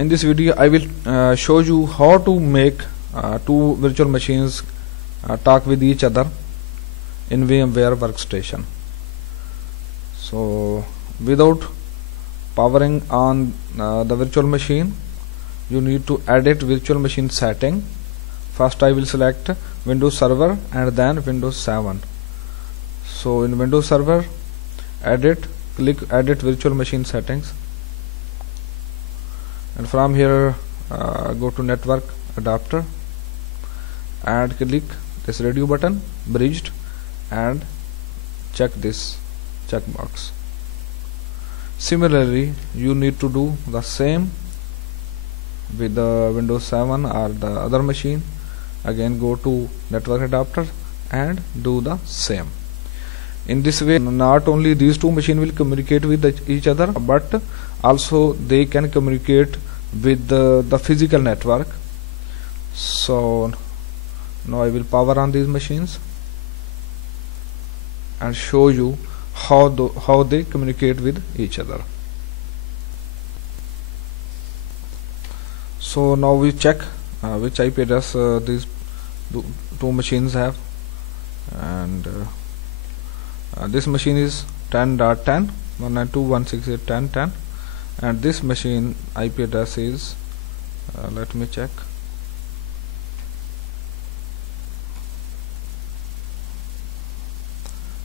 In this video I will show you how to make two virtual machines talk with each other in VMware Workstation. So without powering on the virtual machine, you need to edit virtual machine setting. First I will select Windows Server and then Windows 7. So in Windows Server, click edit virtual machine settings, and from here go to network adapter and click this radio button bridged and check this checkbox. Similarly, you need to do the same with the Windows 7 or the other machine. Again go to network adapter and do the same. In this way, not only these two machines will communicate with each other, but also they can communicate with the physical network. So now I will power on these machines and show you how they communicate with each other. So now we check which IP address these two machines have, and this machine is 10.10 192.168.10.10, and this machine IP address is let me check,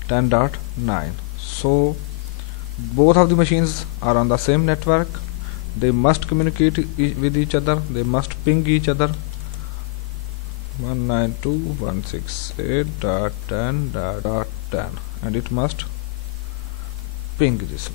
.9. So both of the machines are on the same network. They must communicate with each other. They must ping each other. 192.168.10.10, and it must ping this